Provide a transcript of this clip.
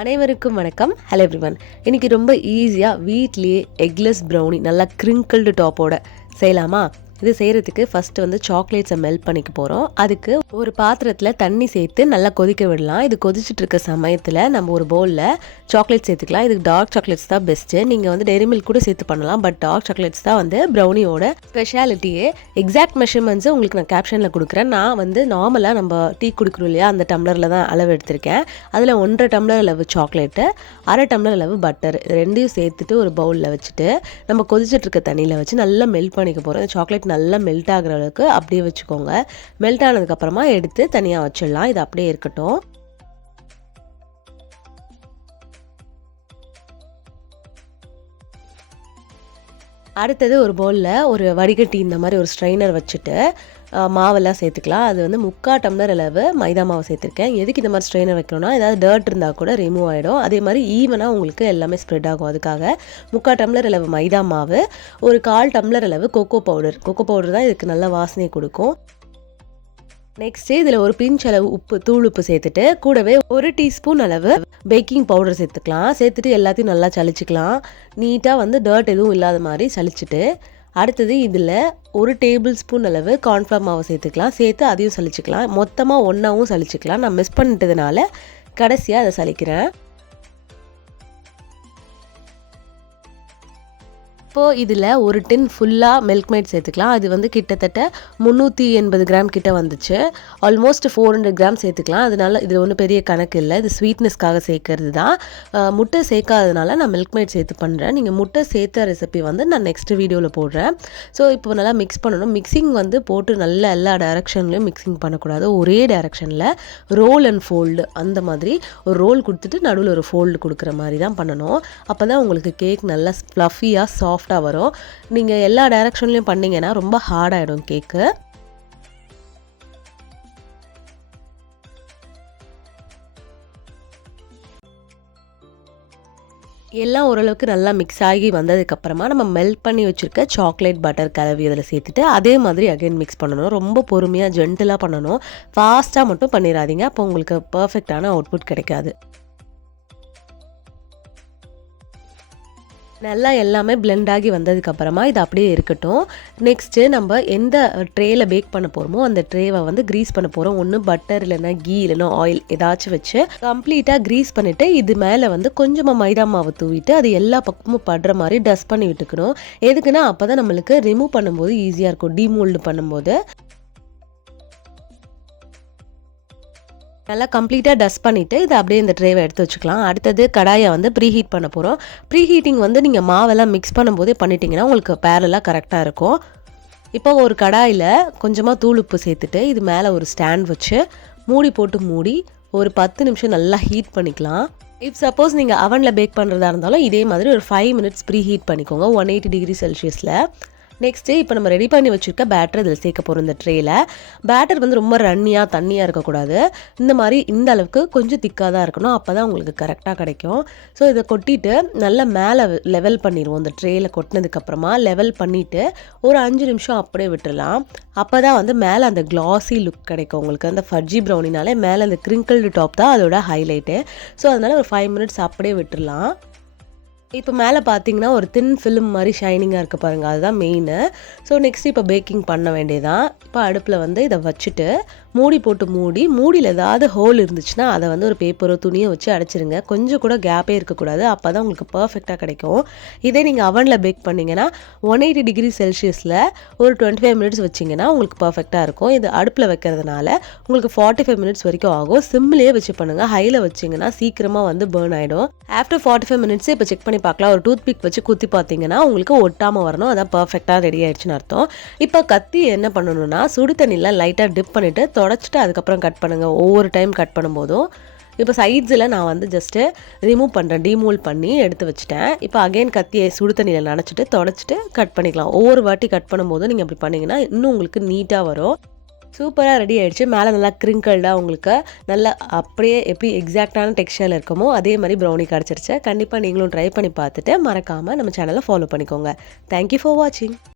அனைவருக்கும் வணக்கம். Hello everyone இன்னைக்கு ரொம்ப ஈஸியாக வீட்லேயே எக்லெஸ் ப்ரௌனி நல்லா கிரிங்கிள்டு டாப்போட செய்யலாமா? இது செய்கிறதுக்கு ஃபஸ்ட்டு வந்து சாக்லேட்ஸை மெல்ட் பண்ணிக்க போகிறோம் அதுக்கு ஒரு பாத்திரத்தில் தண்ணி சேர்த்து நல்லா கொதிக்க விடலாம். இது கொதிச்சுட்டு இருக்க சமயத்தில் நம்ம ஒரு பவுலில் சாக்லேட் சேர்த்துக்கலாம். இதுக்கு டார்க் சாக்லேட்ஸ் தான் பெஸ்ட்டு நீங்கள் வந்து டெய்ரி மில்க் கூட சேர்த்து பண்ணலாம். பட் டார்க் சாக்லேட்ஸ் தான் வந்து ப்ரௌனியோட ஸ்பெஷாலிட்டியே எக்ஸாக்ட் மெஷர்மெண்ட்ஸை உங்களுக்கு நான் கேப்ஷனில் கொடுக்குறேன். நான் வந்து நார்மலாக நம்ம டீ குடிக்கிறோம் இல்லையா? அந்த டம்ளரில் தான் அளவு எடுத்திருக்கேன். அதில் ஒன்றரை டம்ளர் அளவு சாக்லேட்டு அரை டம்ளர் அளவு பட்டர் ரெண்டையும் சேர்த்துட்டு ஒரு பவுலில் வச்சுட்டு நம்ம கொதிச்சுட்டு இருக்க தண்ணியில் வச்சு நல்லா மெல்ட் பண்ணிக்க போகிறோம் சாக்லேட் நல்லா மெல்ட் ஆகுற அளவுக்கு அப்படியே வச்சுக்கோங்க. மெல்ட் ஆனதுக்கப்புறமா எடுத்து தனியாக வச்சிடலாம். இது அப்படியே இருக்கட்டும். அடுத்தது ஒரு பவுலில் ஒரு வடிகட்டி இந்த மாதிரி ஒரு ஸ்ட்ரைனர் வச்சுட்டு மாவெல்லாம் சேர்த்துக்கலாம். அது வந்து முக்கா டம்ளர் அளவு மைதா மாவு சேர்த்துருக்கேன். எதுக்கு இந்த மாதிரி ஸ்ட்ரெயினர் வைக்கணும்னா ஏதாவது டர்ட் இருந்தால் கூட ரிமூவ் ஆகிடும் அதே மாதிரி ஈவனாக உங்களுக்கு எல்லாமே ஸ்ப்ரெட் ஆகும். அதுக்காக முக்கா டம்ளர் அளவு மைதா மாவு ஒரு கால் டம்ளர் அளவு கொக்கோ பவுடர் கொக்கோ பவுடர் தான் இதுக்கு நல்ல வாசனை கொடுக்கும். நெக்ஸ்ட்டு இதில் ஒரு பிஞ்ச் அளவு உப்பு தூள் உப்பு சேர்த்துட்டு கூடவே ஒரு டீஸ்பூன் அளவு பேக்கிங் பவுடர் சேர்த்துக்கலாம். சேர்த்துட்டு எல்லாத்தையும் நல்லா சலிச்சுக்கலாம் நீட்டாக வந்து டர்ட் எதுவும் இல்லாத மாதிரி சளிச்சிட்டு அடுத்தது இதில் ஒரு டேபிள் ஸ்பூன் அளவு கார்ன்ஃப்ளவர் மாவு சேர்த்துக்கலாம். சேர்த்து அதையும் சளிச்சிக்கலாம். மொத்தமாக ஒன்றாவும் சளிச்சிக்கலாம். நான் மிஸ் பண்ணிட்டதுனால கடைசியாக அதை சலிக்கிறேன் இப்போது இதில் ஒரு டின் ஃபுல்லாக மில்க் மேட் சேர்த்துக்கலாம். அது வந்து கிட்டத்தட்ட முந்நூற்றி எண்பது கிராம் கிட்ட வந்துச்சு. ஆல்மோஸ்ட் ஃபோர் ஹண்ட்ரட் கிராம் சேர்த்துக்கலாம். அதனால இதில் ஒன்றும் பெரிய கணக்கு இல்லை. இது ஸ்வீட்னஸ்க்காக சேர்க்கறது தான் முட்டை சேர்க்காததுனால நான் மில்க் மேட் சேர்த்து பண்ணுறேன் நீங்கள் முட்டை சேர்த்த ரெசிபி வந்து நான் நெக்ஸ்ட் வீடியோவில் போடுறேன். ஸோ இப்போ நல்லா மிக்ஸ் பண்ணணும். மிக்சிங் வந்து போட்டு நல்ல எல்லா டைரக்ஷன்லையும் மிக்சிங் பண்ணக்கூடாது. ஒரே டைரக்ஷனில் ரோல் அண்ட் ஃபோல்டு அந்த மாதிரி ஒரு ரோல் கொடுத்துட்டு நடுவில் ஒரு ஃபோல்டு கொடுக்குற மாதிரி தான் பண்ணணும். அப்போ தான் உங்களுக்கு கேக் நல்லா ஃப்ளஃபியாக சாஃப்டாக வரும். நீங்கள் எல்லா டைரக்ஷன்லையும் பண்ணீங்கன்னா ரொம்ப ஹார்டாகிடும் கேக்கு எல்லாம் ஓரளவுக்கு நல்லா மிக்ஸ் ஆகி வந்ததுக்கப்புறமா நம்ம மெல்ட் பண்ணி வச்சுருக்க சாக்லேட் பட்டர் கலவி அதில் சேர்த்துட்டு அதே மாதிரி அகைன் மிக்ஸ் பண்ணணும். ரொம்ப பொறுமையாக ஜென்டிலாக பண்ணணும். ஃபாஸ்ட்டாக மட்டும் பண்ணிடாதீங்க. அப்போ உங்களுக்கு பர்ஃபெக்டான அவுட்புட் கிடைக்காது. நல்லா எல்லாமே பிளெண்ட் ஆகி வந்ததுக்கப்புறமா இது அப்படியே இருக்கட்டும். நெக்ஸ்ட்டு நம்ம எந்த ட்ரேயில் பேக் பண்ண போகிறோமோ அந்த ட்ரேவை வந்து க்ரீஸ் பண்ண போகிறோம் ஒன்று பட்டர் இல்லைன்னா கீ இல்லைன்னா ஆயில் ஏதாச்சும் வச்சு கம்ப்ளீட்டாக க்ரீஸ் பண்ணிவிட்டு இது மேலே வந்து கொஞ்சமாக மைதா மாவு தூவிட்டு அது எல்லா பக்கமும் படுற மாதிரி டஸ்ட் பண்ணி விட்டுக்கணும். எதுக்குன்னா அப்போ தான் நம்மளுக்கு ரிமூவ் பண்ணும்போது ஈஸியாக இருக்கும். டீமோல்டு பண்ணும்போது. நல்லா கம்ப்ளீட்டாக டஸ்ட் பண்ணிவிட்டு இதை அப்படியே இந்த ட்ரேவை எடுத்து வச்சுக்கலாம். அடுத்தது கடாயை வந்து ப்ரீ ஹீட் பண்ண போகிறோம் ப்ரீ ஹீட்டிங் வந்து நீங்கள் மாவெல்லாம் மிக்ஸ் பண்ணும்போதே பண்ணிட்டீங்கன்னா உங்களுக்கு பேரெல்லாம் கரெக்டாக இருக்கும். இப்போ ஒரு கடாயில் கொஞ்சமாக தூள் உப்பு சேர்த்துட்டு இது மேலே ஒரு ஸ்டாண்ட் வச்சு மூடி போட்டு மூடி ஒரு பத்து நிமிஷம் நல்லா ஹீட் பண்ணிக்கலாம். இப் சப்போஸ் நீங்கள் அவனில் பேக் பண்ணுறதா இருந்தாலும் இதே மாதிரி ஒரு ஃபைவ் மினிட்ஸ் ப்ரீ ஹீட் பண்ணிக்கோங்க ஒன் எயிட்டி டிகிரி செல்சியஸில் நெக்ஸ்ட்டு இப்போ நம்ம ரெடி பண்ணி வச்சுருக்க பேட்டர் இதில் சேர்க்க போகிறோம் இந்த ட்ரேயில் பேட்டர் வந்து ரொம்ப ரன்னியாக தண்ணியாக இருக்கக்கூடாது. இந்த மாதிரி இந்த அளவுக்கு கொஞ்சம் திக்காக தான் இருக்கணும். அப்போ தான் உங்களுக்கு கரெக்டாக கிடைக்கும். ஸோ இதை கொட்டிட்டு நல்லா மேலே லெவல் பண்ணிடுவோம். இந்த ட்ரேயில் கொட்டினதுக்கப்புறமா லெவல் பண்ணிவிட்டு ஒரு அஞ்சு நிமிஷம் அப்படியே விட்டுடலாம். அப்போ தான் வந்து மேலே அந்த கிளாஸி லுக் கிடைக்கும். உங்களுக்கு அந்த ஃபர்ஜி ப்ரௌனினாலே மேலே அந்த கிரிங்கிள்டு டாப் தான் அதோட ஹைலைட்டு ஸோ அதனால் ஒரு ஃபைவ் மினிட்ஸ் அப்படியே விட்டுடலாம். இப்போ மேலே பார்த்தீங்கன்னா ஒரு தின் ஃபிலிம் மாதிரி ஷைனிங்காக இருக்குது பாருங்கள் அதுதான் மெயின் ஸோ நெக்ஸ்ட் இப்போ பேக்கிங் பண்ண வேண்டியதான் இப்போ அடுப்பில் வந்து இதை வச்சுட்டு மூடி போட்டு மூடி மூடியில் ஏதாவது ஹோல் இருந்துச்சுன்னா அதை வந்து ஒரு பேப்பரோ துணியோ வச்சு அடைச்சிருங்க. கொஞ்சம் கூட கேப்பே இருக்கக்கூடாது. அப்போ தான் உங்களுக்கு பர்ஃபெக்டாக கிடைக்கும். இதே நீங்கள் அவனில் பேக் பண்ணிங்கன்னா ஒன் எயிட்டி டிகிரி செல்சியஸில் ஒரு டுவெண்ட்டி ஃபைவ் மினிட்ஸ் வச்சிங்கன்னா உங்களுக்கு பர்ஃபெக்டாக இருக்கும். இது அடுப்பில் வைக்கிறதுனால உங்களுக்கு ஃபார்ட்டி ஃபைவ் மினிட்ஸ் வரைக்கும் ஆகும். சிம்லேயே வச்சு பண்ணுங்கள் ஹையில் வச்சிங்கன்னா சீக்கிரமாக வந்து பேர்ன் ஆகிடும் ஆஃப்டர் ஃபார்ட்டி ஃபைவ் மினிட்ஸ் இப்போ செக் பண்ணி பார்க்கலாம். ஒரு டூத் பிக் வச்சு குத்தி பார்த்தீங்கன்னா உங்களுக்கு ஒட்டாமல் வரணும். அதான் பர்ஃபெக்டாக ரெடி ஆயிடுச்சுன்னு அர்த்தம். இப்போ கத்தி என்ன பண்ணணும்னா சுடு தண்ணியில் லைட்டாக டிப் பண்ணிவிட்டு தொடச்சிட்டு அதுக்கப்புறம் கட் பண்ணுங்கள் ஒவ்வொரு டைம் கட் பண்ணும்போதும் இப்போ சைட்ஸில் நான் வந்து ஜஸ்ட்டு ரிமூவ் பண்ணுறேன் டிமூல் பண்ணி எடுத்து வச்சுட்டேன். இப்போ அகைன் கத்தியை சுடு தண்ணியில் நனைச்சிட்டு தொடச்சிட்டு கட் பண்ணிக்கலாம். ஒவ்வொரு வாட்டி கட் பண்ணும்போது நீங்கள் அப்படி பண்ணிங்கன்னா இன்னும் உங்களுக்கு நீட்டாக வரும். சூப்பராக ரெடி ஆகிடுச்சு மேலே நல்லா கிரிங்கிள்டாக உங்களுக்கு நல்லா அப்படியே எப்படி எக்ஸாக்டான டெக்ஸ்டரில் இருக்குமோ அதே மாதிரி ப்ரௌனி கிடச்சிருச்சு. கண்டிப்பாக நீங்களும் ட்ரை பண்ணி பார்த்துட்டு மறக்காமல் நம்ம சேனலை ஃபாலோ பண்ணிக்கோங்க. தேங்க்யூ ஃபார் வாட்சிங்